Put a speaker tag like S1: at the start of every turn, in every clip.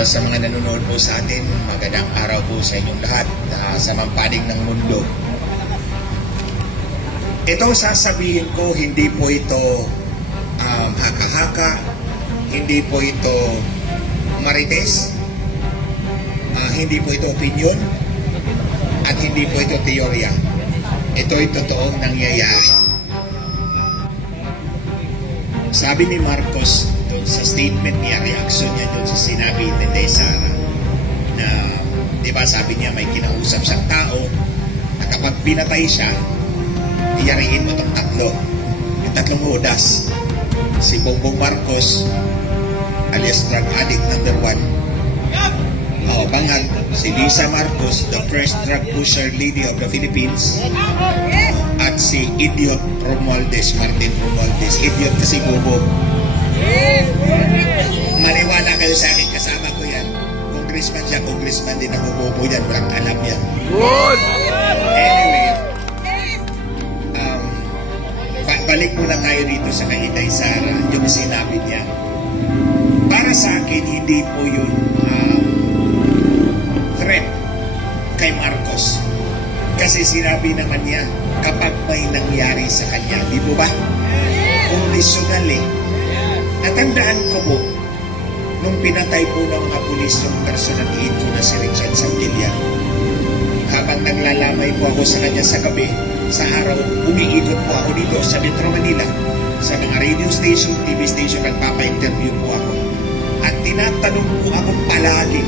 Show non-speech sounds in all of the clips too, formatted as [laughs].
S1: Ah, sa mga nanonood po sa atin, magandang araw po sa inyong lahat ah, sa mampanig ng mundo. Ito sasabihin ko, hindi po ito um, haka-haka, hindi po ito marites, ah, hindi po ito opinion, at hindi po ito teorya. Ito ay totoong nangyayari. Sabi ni Marcos sa statement niya, reaction niya doon sa sinabi ni Day Sara na, di ba sabi niya may kinausap siyang tao na kapag pinatay siya, iyariin mo tong tatlo. Yung tatlong udas. Si Bongbong Marcos, alias drug addict number one. Oh, bangal, si Lisa Marcos, the first drug pusher lady of the Philippines at si Idiot Romualdez, Martin Romualdez. Idiot kasi bobo. Maniwala kayo sa akin, kasama ko yan. Congressman siya, congressman din ako, bobo yan, walang alam yan. Anyway, um, ba- balik muna tayo dito sa kay Inday Sara, yung sinabi niya. Para sa akin, hindi po yun um, threat kay Marcos. Kasi sinabi naman niya, kapag may nangyari sa kanya, di mo ba? Conditional eh. Natandaan ko po, nung pinatay po ng mga pulis yung personal aid ko na si Richard Santilla, habang naglalamay po ako sa kanya sa gabi, sa araw, umiikot po ako dito sa Metro Manila, sa mga radio station, TV station, nagpapa-interview po ako. At tinatanong po ako palagi,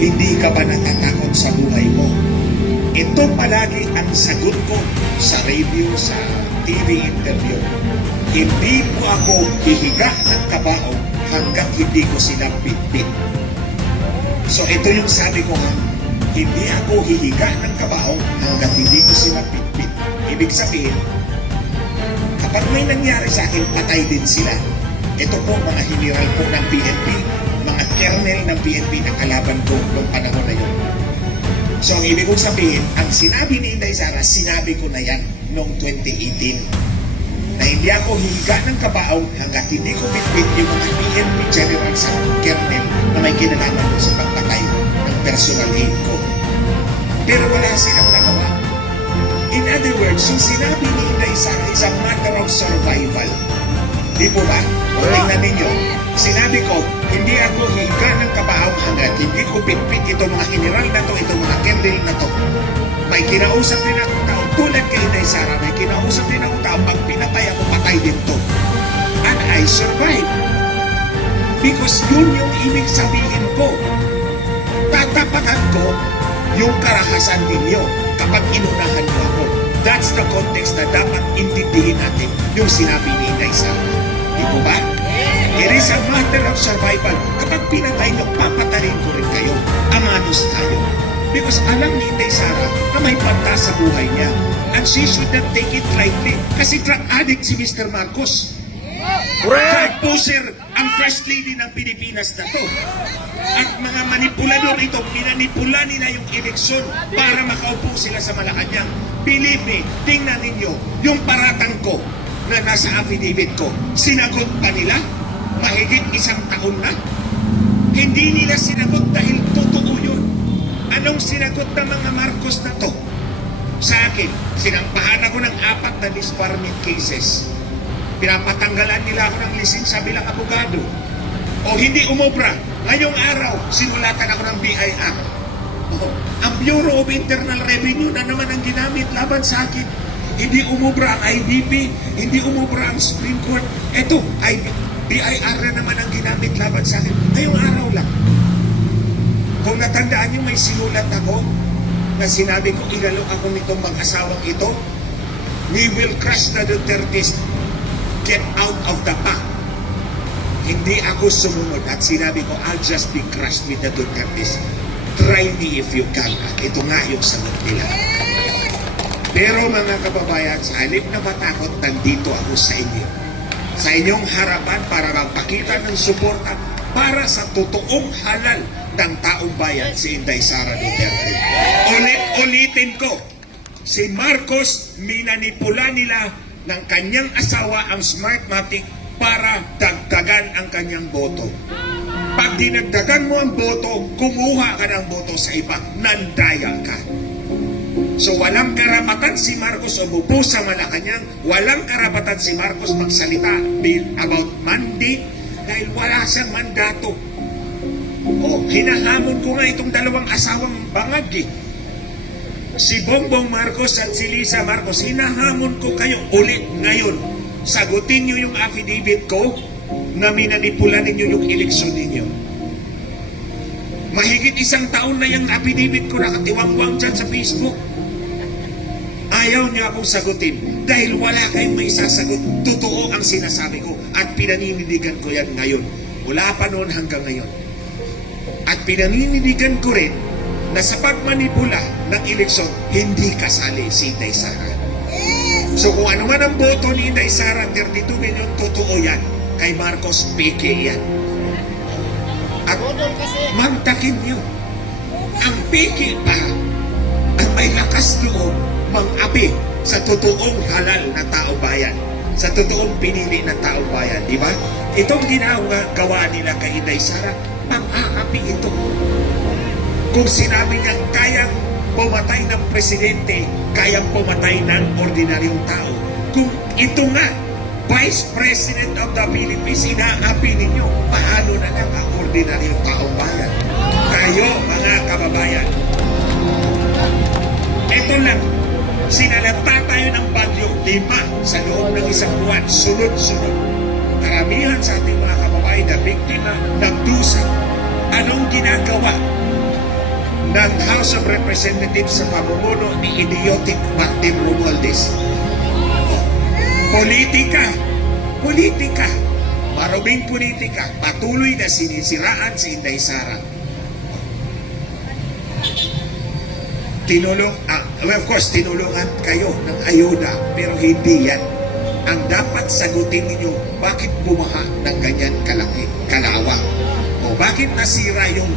S1: hindi ka ba natatakot sa buhay mo? Ito palagi ang sagot ko sa radio, sa TV interview. Hindi po ako hihiga ng kabao hanggang hindi ko sila bitbit. So ito yung sabi ko nga, hindi ako hihiga ng kabaong hanggang hindi ko sila bitbit. Ibig sabihin, kapag may nangyari sa akin, patay din sila. Ito po mga hiniral po ng PNP, mga kernel ng PNP na kalaban ko noong panahon na yun. So ang ibig kong sabihin, ang sinabi ni Inday Sara, sinabi ko na yan noong 2018 na hindi ako higa ng kabaong hanggat hindi ko bitbit yung mga PNP general sa kernel na may kinalaman ko sa pagpatay ng personal aid ko. Pero wala silang nagawa. In other words, yung sinabi ni Inday Sara is a matter of survival. Di po ba? O tingnan ninyo, sinabi ko, hindi ako higa ng kabaong hanggat hindi ko bitbit itong mga general na to, itong mga kernel na to. May kinausap din ako tao, tulad kay Inday Sara, may kinausap din ako tao, pag pinatay ako, patay din to. And I survived. Because yun yung ibig sabihin ko. Tatapatan ko yung karahasan ninyo kapag inunahan niyo ako. That's the context na dapat intindihin natin yung sinabi ni Inday Sara. Di po ba? It is a matter of survival. Kapag pinatay niyo, papatayin ko rin kayo. Amanos tayo. Because alam ni Inday Sara na may panta sa buhay niya. And she should not take it lightly. Kasi drug addict si Mr. Marcos. Drug pusher ang first lady ng Pilipinas na to. At mga manipulador ito, pinanipula nila yung eleksyon para makaupo sila sa Malacanang. Believe me, tingnan ninyo, yung paratang ko na nasa affidavit ko, sinagot pa nila? Mahigit isang taon na? Hindi nila sinagot dahil. Anong sinagot ng mga Marcos na to? Sa akin, sinampahan ako ng apat na disbarment cases. Pinapatanggalan nila ako ng lisensya bilang abogado. O hindi umobra. Ngayong araw, sinulatan ako ng BIR. Oh, ang Bureau of Internal Revenue na naman ang ginamit laban sa akin. Hindi umubra ang IBP, hindi umubra ang Supreme Court. Ito, BIR na naman ang ginamit laban sa akin. Ngayong araw lang. Kung natandaan niyo, may sinulat ako na sinabi ko, inalok ako nitong mag-asawang ito. We will crush the Duterte's get out of the pack. Hindi ako sumunod at sinabi ko, I'll just be crushed with the Duterte's. Try me if you can. At ito nga yung sagot nila. Pero mga kababayan, sa halip na matakot, nandito ako sa inyo. Sa inyong harapan para magpakita ng suporta para sa totoong halal ng taong bayan si Inday Sara Duterte. Ulit-ulitin ko, si Marcos minanipula nila ng kanyang asawa ang Smartmatic para dagdagan ang kanyang boto. Pag dinagdagan mo ang boto, kumuha ka ng boto sa iba, nandaya ka. So walang karapatan si Marcos umupo sa Malacanang, walang karapatan si Marcos magsalita about mandate dahil wala siyang mandato. O, hinahamon ko nga itong dalawang asawang bangag eh. Si Bongbong Marcos at si Lisa Marcos, hinahamon ko kayo ulit ngayon. Sagutin niyo yung affidavit ko na minanipula ninyo yung eleksyon ninyo. Mahigit isang taon na yung affidavit ko nakatiwangwang dyan sa Facebook. Ayaw niyo akong sagutin dahil wala kayong may sasagot. Totoo ang sinasabi ko at pinaninindigan ko yan ngayon. Mula pa noon hanggang ngayon. At pinaninindigan ko rin na sa pagmanipula ng eleksyon, hindi kasali si Inday Sara. So kung ano man ang boto ni Inday Sara, 32 million, totoo yan. Kay Marcos, peke yan. At mantakin niyo, ang peke pa, ang may lakas loob, mang-api sa totoong halal na tao bayan. Sa totoong pinili na tao bayan, di ba? Itong ginawa gawa nila kay Inday Sara, pang-aapi ito. Kung sinabi niya kayang pumatay ng presidente, kayang pumatay ng ordinaryong tao. Kung ito nga, Vice President of the Philippines, inaapi ninyo, paano na lang ang ordinaryong tao bayan? Kayo, mga kababayan, ito lang, sinalata tayo ng bagyo, lima sa loob ng isang buwan, sunod-sunod. Karamihan sa ating mga kababayan na biktima ng dusa. Anong ginagawa ng House of Representatives sa pamumuno ni idiotic Martin Romualdez? Politika, politika, maruming politika, patuloy na sinisiraan si Inday Sara. tinulong, ah, well, of course, tinulungan kayo ng ayuda, pero hindi yan. Ang dapat sagutin ninyo, bakit bumaha ng ganyan kalaki, kalawa? O bakit nasira yung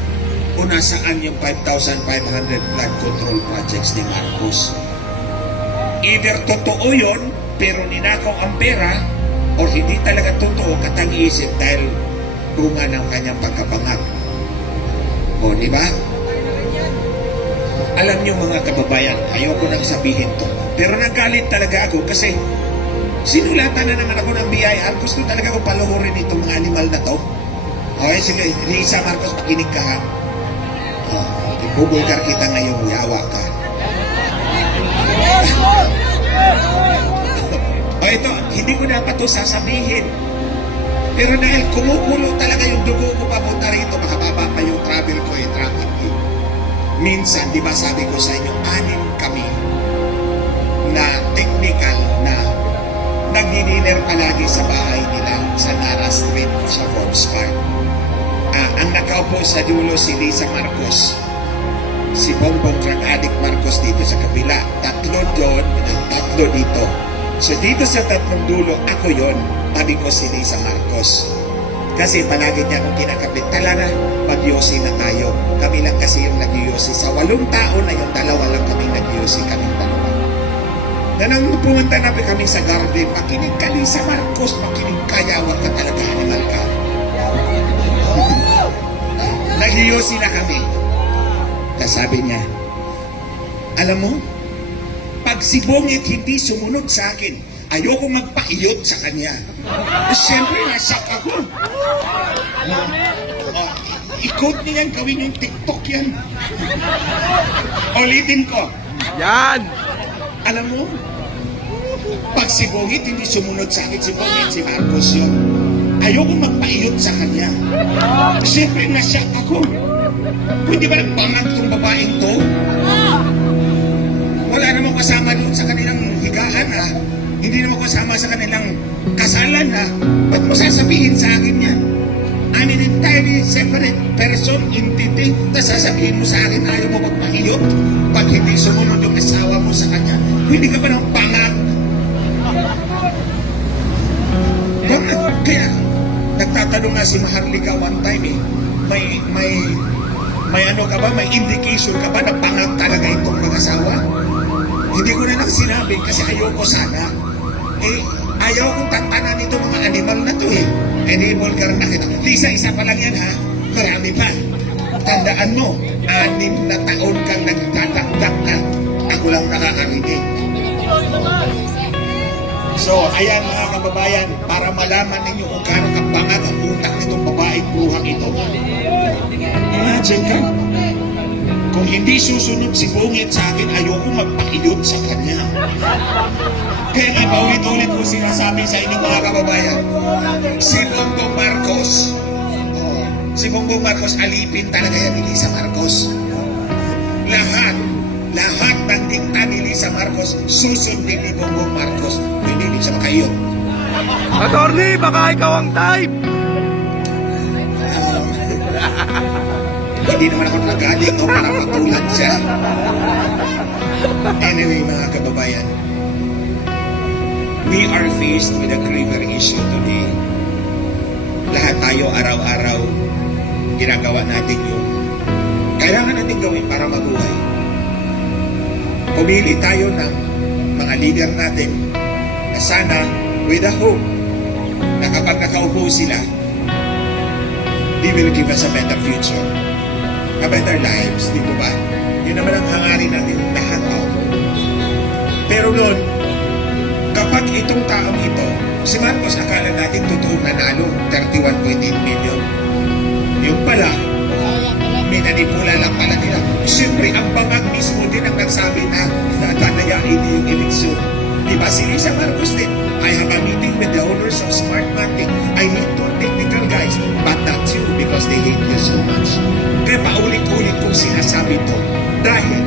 S1: o nasaan yung 5,500 flood control projects ni Marcos? Either totoo yon pero ninakaw ang pera, o hindi talaga totoo, katang-isip dahil bunga ng kanyang pagkabangag. O, di ba? Alam niyo mga kababayan, ayoko nang sabihin to. Pero nagalit talaga ako kasi sinulatan na naman ako ng BIR. Gusto talaga ko paluhurin itong mga animal na to. Okay, sige, Lisa Marcos, makinig ka ha. Oh, ibubulgar kita ngayong yawa ka. [laughs] o ito, hindi ko dapat to sasabihin. Pero dahil kumukulo talaga yung dugo ko papunta rito, makababa pa yung travel ko eh, traffic eh. Minsan, di ba sabi ko sa inyo, anim kami na technical na nagdi-dinner palagi sa bahay nila sa Nara Street sa Forbes Park. Ah, ang nakaupo sa dulo si Lisa Marcos, si Bongbong Drug Addict Marcos dito sa kabila. Tatlo doon, tatlo dito. So dito sa tatlong dulo, ako yon tabi ko si Lisa Marcos. Kasi palagi niya akong kinakapit. Tala na, mag-yosi na tayo. Kami lang kasi yung nag-yosi. Sa walong tao na yung dalawa lang kami nag-yosi kaming dalawa. Na nang pumunta na kami sa garden, makinig ka Lisa Marcos, makinig ka, yawa ka talaga, animal ka. [laughs] nag-yosi na kami. Tapos sabi niya, alam mo, pag si Bongit hindi sumunod sa akin, ayoko magpaiyot sa kanya. Siyempre, nasak ako. Oh, i-code niya yan, gawin yung TikTok yan. Ulitin ko,
S2: Yan!
S1: alam mo, pag si Bongit hindi sumunod sa akin, si Bongit, si Marcos yun. Ayoko magpaiyot sa kanya. Siyempre, nasyak ako. Pwede ba nagpangag tong babaeng to? Wala namang kasama doon sa kanilang higaan ha. Hindi naman kasama sa kanilang kasalan ha. Ba't mo sasabihin sa akin yan? I'm an entirely separate person, entity. Tapos sasabihin mo sa akin ayaw mo magpaiyot pag hindi sumunod yung asawa mo sa kanya. Hindi ka ba ng? Pangag. Kaya, nagtatanong nga si Maharlika one time eh. May, may, may ano ka ba, may indication ka ba na pangag talaga itong mag-asawa? Hindi ko na lang sinabi kasi ayoko sana. Eh, ayaw kong tantanan itong mga animal na to eh. Eh, di vulgar na kita. Lisa, isa pa lang yan ha. marami pa. Tandaan mo, anim na taon kang nagtatanggap ka. Ako lang nakakarinig. So, ayan mga kababayan, para malaman ninyo kung gaano kabangat ang utak nitong babaeng bruhang ito. Imagine ka, kung hindi susunod si Bungit sa akin, ayoko magpailot sa kanya. Kaya paulit-ulit ko sinasabi sa inyo mga kababayan, si Bongbong Marcos, oh, si Bongbong Marcos, alipin talaga yan ni Lisa Marcos. Lahat, lahat ng dikta ni Lisa Marcos, susundin ni Bongbong Marcos. Hindi siya makaiyot.
S2: Attorney, baka ikaw ang type.
S1: Hindi naman ako nagaling o para matulad siya. Anyway, mga kababayan, we are faced with a graver issue today. Lahat tayo araw-araw ginagawa natin yung kailangan natin gawin para mabuhay. Pumili tayo ng mga leader natin na sana with a hope na kapag nakaupo sila, they will give us a better future, a better lives, di ba? Yun naman ang hangarin natin lahat to. Pero noon, si Marcos akala natin totoong nanalo, 31.8 million. Yung pala, minanipula lang pala nila. Siyempre, ang bangag mismo din ang nagsabi na natalayain niyo yung eleksyon. Di ba si Lisa Marcos din? I have a meeting with the owners of Smart Matic. I need two technical guys, but not you because they hate you so much. Kaya paulit-ulit kong sinasabi to dahil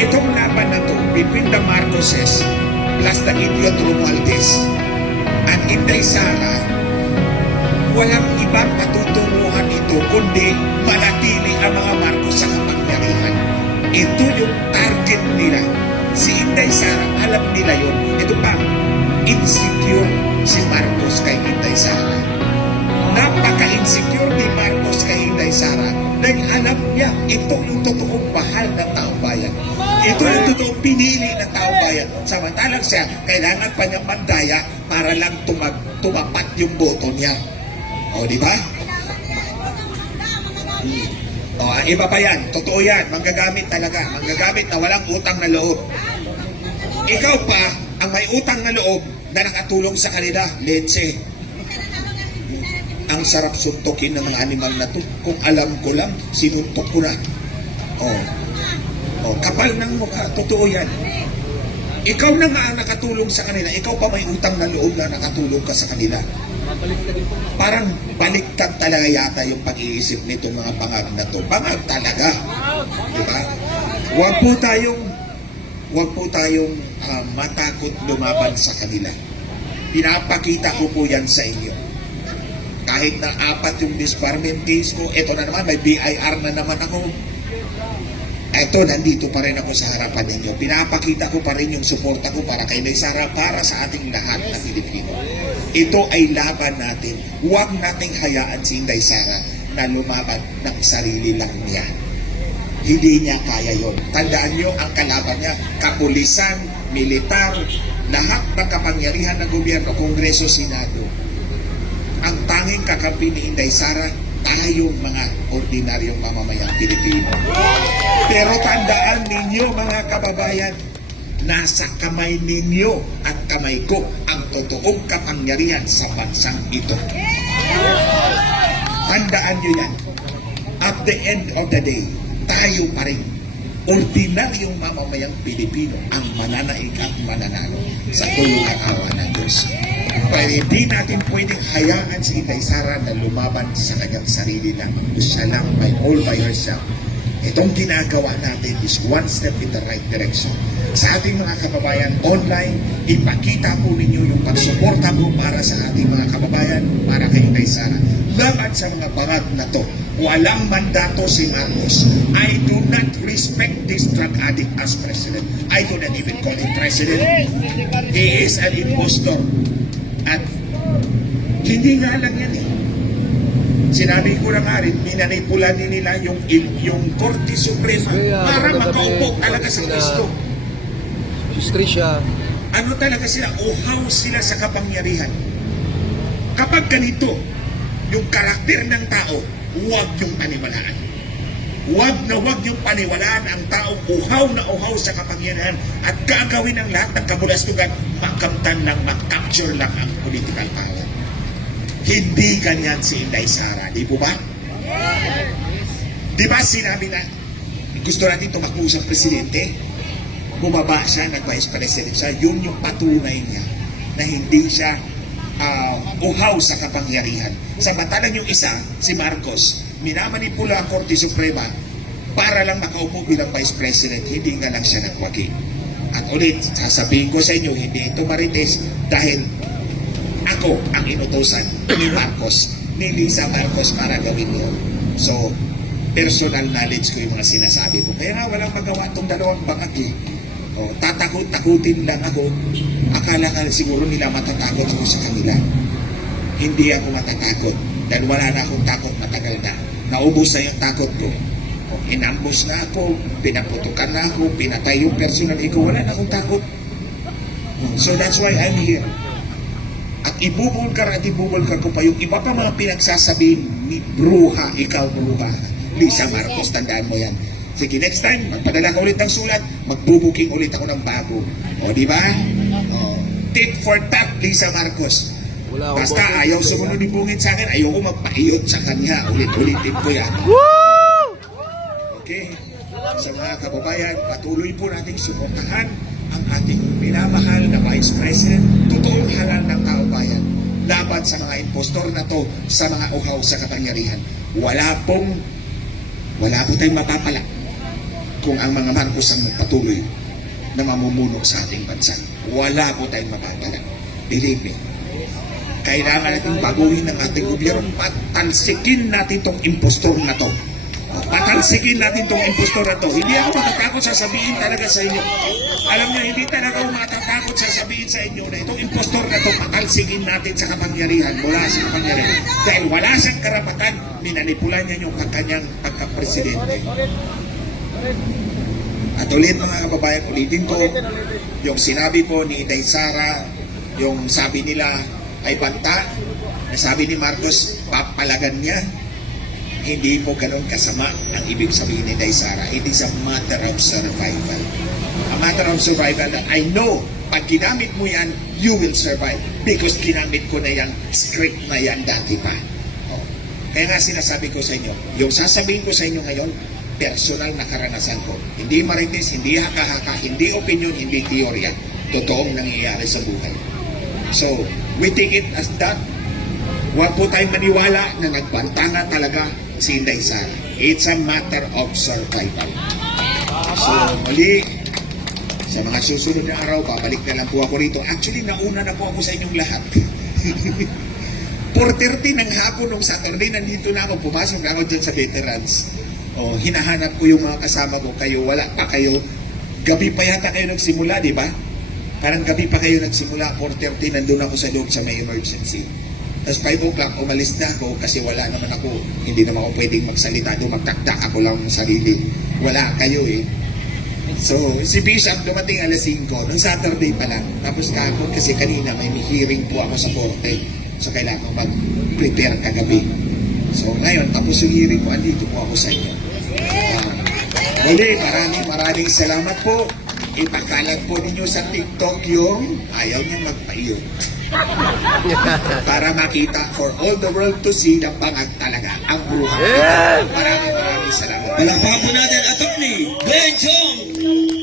S1: itong laban na to between the Marcoses plus the idiot Romualdez Inday Sara walang ibang patutunguhan ito kundi manatili ang mga Marcos sa kapangyarihan. Ito yung target nila. Si Inday Sara, alam nila yun. Ito pa, insecure si Marcos kay Inday Sara. Napaka-insecure ni Marcos kay Inday Sara dahil alam niya ito yung totoong bahal ng taong bayan. Ito yung totoong pinili ng taong bayan. Samantalang siya, kailangan pa niya mandaya para lang tumag, tumapat yung boto niya. O, di ba? O, ang iba pa yan. Totoo yan. Manggagamit talaga. Manggagamit na walang utang na loob. Ikaw pa, ang may utang na loob na nakatulong sa kanila, leche. Ang sarap suntukin ng mga animal na to. Kung alam ko lang, sinuntok ko na. O, o kapal ng mukha. Totoo yan. Ikaw na nga ang nakatulong sa kanila. Ikaw pa may utang na loob na nakatulong ka sa kanila. Parang baliktad talaga yata yung pag-iisip nitong mga bangag na to. Bangag talaga. Di ba? Huwag po tayong huwag po tayong ah, matakot lumaban sa kanila. Pinapakita ko po yan sa inyo. Kahit na apat yung disbarment case ko, eto na naman, may BIR na naman ako. Eto, nandito pa rin ako sa harapan ninyo. Pinapakita ko pa rin yung suporta ko para kay Sara, para sa ating lahat na Pilipino. Ito ay laban natin. Huwag nating hayaan si Inday Sara na lumaban ng sarili lang niya. Hindi niya kaya yon. Tandaan niyo ang kalaban niya, kapulisan, militar, lahat ng kapangyarihan ng gobyerno, kongreso, senado. Ang tanging kakampi ni Inday Sara, tayong mga ordinaryong mamamayang Pilipino. Pero tandaan ninyo mga kababayan, nasa kamay ninyo at kamay ko ang totoong kapangyarihan sa bansang ito. Tandaan nyo yan. At the end of the day, tayo pa rin ordinaryong mamamayang Pilipino ang mananaig at mananalo sa tulong at awa ng Diyos. Pero hindi natin pwedeng hayaan si Inday Sara na lumaban sa kanyang sarili lang. Siya lang by all by herself. Itong ginagawa natin is one step in the right direction. Sa ating mga kababayan online, ipakita po ninyo yung pagsuporta mo para sa ating mga kababayan, para kay Inday Sara. Laban sa mga bangag na to, walang mandato si Marcos. I do not respect this drug addict as president. I do not even call him president. He is an impostor. At hindi nga lang yan eh. Sinabi ko na nga rin, minanipula din nila yung, yung Korte Suprema para makaupo talaga sa Kristo.
S2: Siya.
S1: Ano talaga sila? Uhaw sila sa kapangyarihan. Kapag ganito, yung karakter ng tao, huwag yung paniwalaan. Huwag na huwag yung paniwalaan ang taong uhaw na uhaw sa kapangyarihan at gagawin ang lahat ng kabulastugan, makamtan lang, makapture lang ang political power. Hindi ganyan si Inday Sara, di po ba? Di ba sinabi na gusto natin tumakbo sa presidente? Bumaba siya, nag-vice president siya. Yun yung patunay niya na hindi siya ah, uhaw sa kapangyarihan. Samantalang yung isa, si Marcos, minamanipula ang Korte Suprema para lang makaupo bilang vice president. Hindi nga lang siya nagwagi. At ulit, sasabihin ko sa inyo, hindi ito marites dahil ako ang inutosan ni Marcos, ni Lisa Marcos para gawin yun. So, personal knowledge ko yung mga sinasabi ko. Kaya nga walang magawa itong dalawang bangag eh. O, tatakot-takutin lang ako. Akala ka siguro nila matatakot ako sa kanila. Hindi ako matatakot. Dahil wala na akong takot matagal na. Naubos na yung takot ko. Inambos na ako, pinaputukan na ako, pinatay yung personal ego. Wala na akong takot. So that's why I'm here. At ibubulkar at ibubulkar ko pa yung iba pa mga pinagsasabihin ni Bruha, ikaw Bruha. Lisa Marcos, tandaan mo yan. Sige, next time, magpadala ka ulit ng sulat, magbubuking ulit ako ng bago. O, di ba? O, tip for tat, Lisa Marcos.
S2: Wala akong
S1: Basta
S2: boto.
S1: ayaw sumunod ni Bungin sa akin, ayoko magpaiyot sa kanya. Ulit-ulitin ko yan. Okay? Sa mga kababayan, patuloy po nating suportahan ang ating minamahal na Vice President, totoong halal ng tao bayan. Laban sa mga impostor na to, sa mga uhaw sa kapangyarihan. Wala pong, wala po tayong mapapala kung ang mga Marcos ang patuloy na mamumuno sa ating bansa. Wala po tayong mapapala. Believe me. Kailangan natin baguhin ng ating gobyerno. Patalsikin natin tong impostor na to. Patalsikin natin tong impostor na to. Hindi ako matatakot sasabihin talaga sa inyo. Alam niyo, hindi talaga ako matatakot sasabihin sa inyo na itong impostor na to, patalsikin natin sa kapangyarihan, mula sa kapangyarihan. Dahil wala siyang karapatan, minanipulan niya yung kanyang pagka-presidente. At ulit mga kababayan, ulitin ko, yung sinabi po ni Inday Sara, yung sabi nila ay banta, na sabi ni Marcos, papalagan niya, hindi po ganun kasama ang ibig sabihin ni Inday Sara. It is a matter of survival. A matter of survival that I know, pag ginamit mo yan, you will survive. Because ginamit ko na yan, strict na yan dati pa. Oh. Kaya nga sinasabi ko sa inyo, yung sasabihin ko sa inyo ngayon, personal na karanasan ko. Hindi marites, hindi haka-haka, hindi opinion, hindi teorya. Totoong nangyayari sa buhay. So, we take it as that. Huwag po tayong maniwala na nagbanta nga talaga si Inday Sara. It's a matter of survival. So, muli, sa mga susunod na araw, babalik na lang po ako rito. Actually, nauna na po ako sa inyong lahat. [laughs] 4.30 ng hapon nung Saturday, nandito na ako, pumasok na ako dyan sa veterans. O, hinahanap ko yung mga kasama ko, kayo, wala pa kayo. Gabi pa yata kayo nagsimula, di ba? Parang gabi pa kayo nagsimula, 4.30, nandun ako sa loob sa may emergency. Tapos 5 o'clock, umalis na ako kasi wala naman ako, hindi naman ako pwedeng magsalita doon, magtakdak ako lang ng sarili. Wala kayo eh. So, si Bishop dumating alas 5, nung Saturday pa lang. Tapos kahapon kasi kanina may hearing po ako sa korte. So, kailangan mag-prepare kagabi. So, ngayon, tapos yung hearing ko, andito po ako sa inyo. Uh, muli, maraming maraming salamat po. Ipakalat po ninyo sa TikTok yung ayaw niyang magpaiyo. [laughs] Para makita for all the world to see na bangag talaga ang buhay.
S2: Yeah!
S1: Maraming maraming salamat.
S3: Palakpakan po natin, Atty. Glenn Chong!